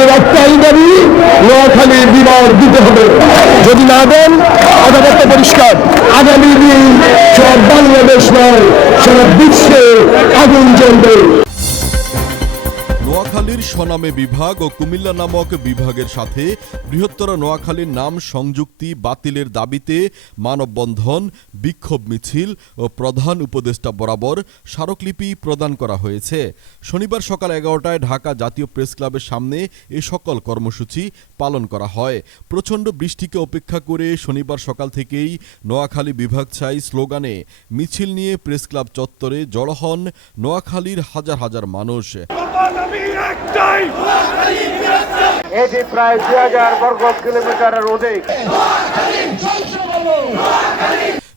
আমাদের একটাই দাবি নোয়াখালী বিমান দিতে হবে। যদি না দেন কথাবার্তা পরিষ্কার। আগামী দিন সব বাংলাদেশ নয়, সারা বিশ্বে আগুন জ্বলবে। নোয়াখালীর স্বনামে বিভাগ ও কুমিল্লা নামক বিভাগের সাথে বৃহত্তর নোয়াখালীর নাম সংযুক্তি বাতিলের দাবিতে মানববন্ধন, বিক্ষোভ মিছিল ও প্রধান উপদেষ্টা বরাবর স্মারকলিপি প্রদান করা হয়েছে। শনিবার সকাল এগারোটায় ঢাকা জাতীয় প্রেস ক্লাবের সামনে এ সকল কর্মসূচি পালন করা হয়। প্রচণ্ড বৃষ্টিকে উপেক্ষা করে শনিবার সকাল থেকেই নোয়াখালী বিভাগ চাই স্লোগানে মিছিল নিয়ে প্রেস ক্লাব চত্বরে জড়ো হন নোয়াখালীর হাজার হাজার মানুষ। এটি প্রায় দুই হাজার বর্গ কিলোমিটারের অধিক।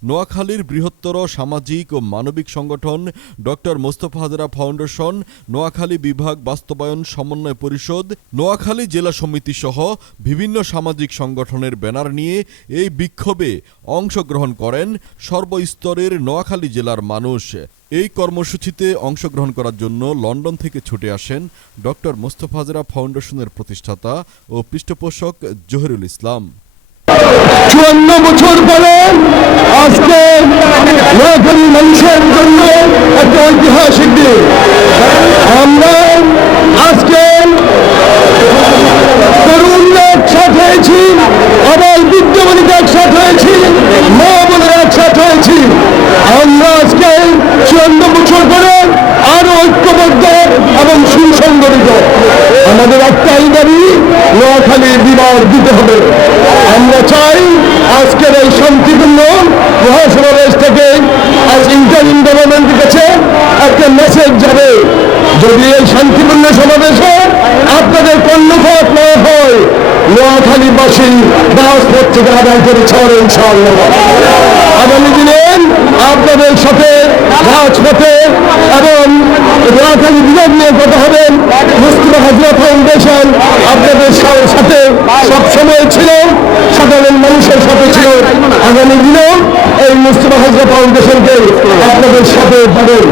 নোয়াখালীর বৃহত্তর সামাজিক ও মানবিক সংগঠন ডক্টর মোস্তফা হাজরা ফাউন্ডেশন, নোয়াখালী বিভাগ বাস্তবায়ন সমন্বয় পরিষদ, নোয়াখালী জেলা সমিতি সহ বিভিন্ন সামাজিক সংগঠনের ব্যানার নিয়ে এই বিক্ষোভে অংশগ্রহণ করেন সর্বস্তরের নোয়াখালী জেলার মানুষ। এই কর্মসূচিতে অংশগ্রহণ করার জন্য লন্ডন থেকে ছুটে আসেন ডক্টর মোস্তফা হাজরা ফাউন্ডেশনের প্রতিষ্ঠাতা ও পৃষ্ঠপোষক জহিরুল ইসলাম। চুয়ান্ন বছর পরে আজকে নোয়াখালী মানুষের জন্য একটা ঐতিহাসিক দিন। আমরা আজকে তরুণরা একসাথে হয়েছি, আবার বিদ্যমানীরা একসাথে হয়েছি, মা বোনেরা একসাথে হয়েছি। আমরা আজকে চুয়ান্ন বছর পরে আরও ঐক্যবদ্ধ এবং সুসংগঠিত। আমাদের একটাই দাবি, নোয়াখালী বিবার দিতে হবে। আমরা চাই আজকের এই শান্তিপূর্ণ মহাসমাবেশ থেকে আজ ইন্টারিম গভর্নমেন্টের কাছে একটা মেসেজ যাবে। যদি এই শান্তিপূর্ণ সমাবেশে আপনাদের কর্ণপাত না হয়, নোয়াখালীবাসী রাজপথ থেকে আদায় করে ছড়ে ইনশাআল্লাহ। আগামী দিনে আপনাদের সাথে রাজপথে নোয়াখালী বিভাগ নিয়ে কথা হবেন মুস্তফা হাজরা ফাউন্ডেশন আপনাদের সাথে সবসময় ছিল, সাধারণ মানুষের সাথে ছিল। আগামী দিনেও এই মুস্তফা হাজরা ফাউন্ডেশনকে আপনাদের সাথে পাবেন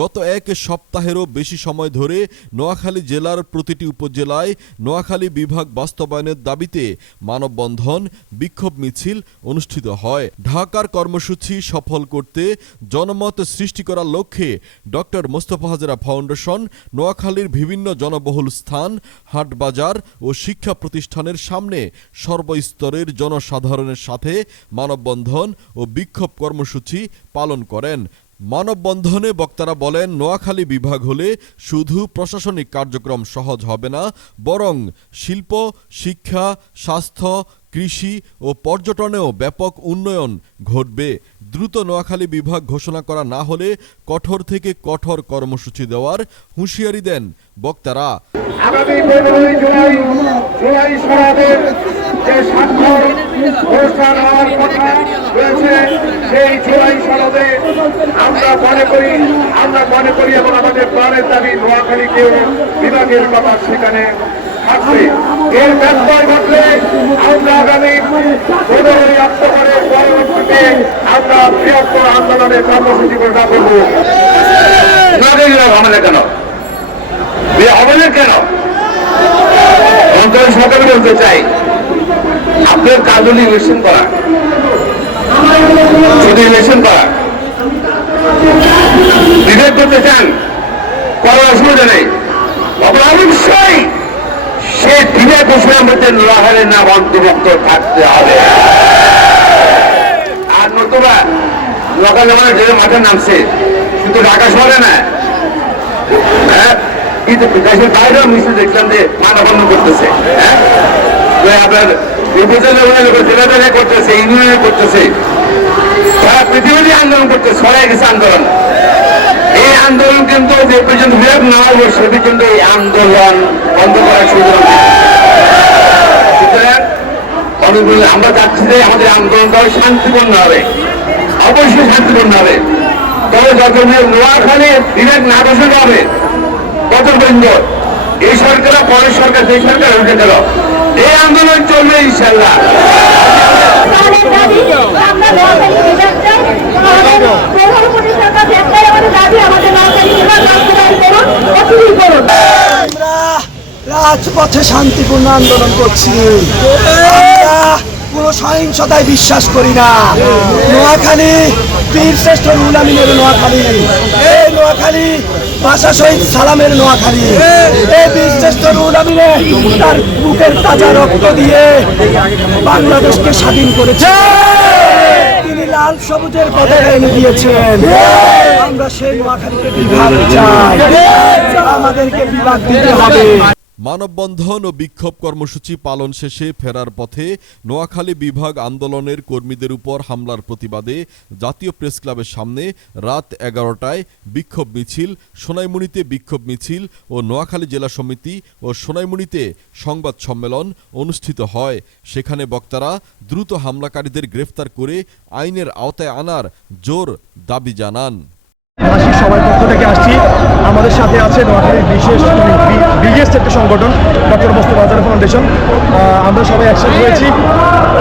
গত এক সপ্তাহেরও বেশি সময় ধরে নোয়াখালী জেলার প্রতিটি উপজেলায় নোয়াখালী বিভাগ বাস্তবায়নের দাবিতে মানববন্ধন, বিক্ষোভ মিছিল অনুষ্ঠিত হয়। ঢাকার কর্মসূচি সফল করতে জনমত সৃষ্টি করার লক্ষ্যে ডক্টর মোস্তফা হাজরা ফাউন্ডেশন নোয়াখালীর বিভিন্ন জনবহুল স্থান হাটবাজার ও শিক্ষা প্রতিষ্ঠানের সামনে সর্বস্তরের জনসাধারণের সাথে মানববন্ধন ও বিক্ষোভ কর্মসূচি পালন করেন। মানববন্ধনে বক্তারা বলেন, নোয়াখালী বিভাগ হলে শুধু প্রশাসনিক কার্যক্রম সহজ হবে না, বরং শিল্প, শিক্ষা, স্বাস্থ্য, কৃষি ও পর্যটনেও ব্যাপক উন্নয়ন ঘটবে। দ্রুত নোয়াখালী বিভাগ ঘোষণা করা না হলে কঠোর থেকে কঠোর কর্মসূচি দেওয়ার হুঁশিয়ারি দেন বক্তারা। যে স্বাক্ষর অনুষ্ঠান হওয়ার কথা রয়েছে, সেই জুলাই সনদে আমরা মনে করি, আমরা মনে করি এবং আমাদের প্রাণের দাবি নোয়াখালীকে বিভাগের কথা সেখানে থাকবে। এর ব্যত্যয় ঘটলে আমরা আগামী পনেরোই অক্টোবরের পরবর্তীতে আমরা বৃহত্তর আন্দোলনের কর্মসূচি ঘোষণা করব। আমাদের কেন? হবে কেন? সরকার বলতে চাই। আপনার কাজ হল ইলেকশন করা। শুধু ইলেকশন করা। বিভেদ করতে চান, করার অসুবিধা নেই। তবে অবশ্যই সে বিভেদ ঘোষণার মধ্যে নোয়াহারের নাম অন্তর্ভুক্ত থাকতে হবে। আর নতুবা লোকাল জমানের যে মাঠে নামছে। শুধু ঢাকা শহরে না। হ্যাঁ? কিন্তু দেশের বাইরেও মিছিল দেখলাম যে মানবন্ধ করতেছে। হ্যাঁ? আপনার করতেছে ইউনিয়নে করতেছে। সারা পৃথিবীতে আন্দোলন করতে ছড়াই গেছে আন্দোলন। এই আন্দোলন কিন্তু যে পর্যন্ত বিরোধ না হবে সে পর্যন্ত এই আন্দোলন বন্ধ করার সুযোগ আমরা চাচ্ছি যে আমাদের আন্দোলনটাও শান্তিপূর্ণ হবে। অবশ্যই শান্তিপূর্ণ হবে। তবে যত নোয়াখালী বিবেক না বসানো হবে, কত পর্যন্ত এই সরকার পরের সরকার যে সরকার উঠে গেল। এই আন্দোলন চলবে ইনশাল্লাহ রাজপথে শান্তিপূর্ণ আন্দোলন করছি। আমরা কোনো সহিংসতায় বিশ্বাস করি না। নোয়াখালী বীর শ্রেষ্ঠ রুল আমিনের নোয়াখালী এই নোয়াখালী ভাষা শহীদ সালামের নোয়াখালী। এই বীর শ্রেষ্ঠ রুল আমিনে তার বুকের তাজা রক্ত দিয়ে বাংলাদেশকে স্বাধীন করেছে। তিনি লাল সবুজের পতাকা এনে দিয়েছেন। আমরা সেই নোয়াখালীকে বিভাগ চাই। আমাদেরকে বিভাগ দিতে হবে। মানববন্ধন ও বিক্ষোভ কর্মসূচি পালন শেষে ফেরার পথে নোয়াখালী বিভাগ আন্দোলনের কর্মীদের উপর হামলার প্রতিবাদে জাতীয় প্রেস ক্লাবের সামনে রাত এগারোটায় বিক্ষোভ মিছিল, সোনাইমুনিতে বিক্ষোভ মিছিল ও নোয়াখালী জেলা সমিতি ও সোনাইমুনিতে সংবাদ সম্মেলন অনুষ্ঠিত হয়। সেখানে বক্তারা দ্রুত হামলাকারীদের গ্রেফতার করে আইনের আওতায় আনার জোর দাবি জানান। সবার পক্ষ থেকে আসছি। আমাদের সাথে আছে নোয়াখালীর বিশেষ বিগেস্ট একটা সংগঠন ডক্টর মোস্তফা আজহার ফাউন্ডেশন। আমরা সবাই একসাথে হয়েছি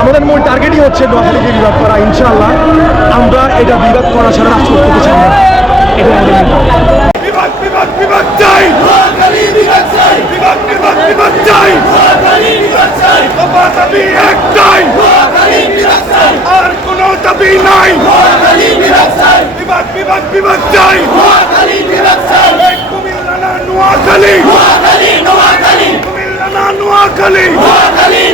আমাদের মূল টার্গেটই হচ্ছে নোয়াখালীকে বিভাগ করা ইনশাআল্লাহ। আমরা এটা বিভাগ করা ছাড়া রাষ্ট্র করতে চাই না। এটা আমাদের main target। বিভাগ বিভাগ বিভাগ চাই! বিভাগ বিভাগ বিভাগ চাই! আমার দাবি একটাই আর কোনো দাবি নাই! বিভাগ বিভাগ বিভাগ চাই! কুমিল্লা না নোয়াখালী নোয়াখালী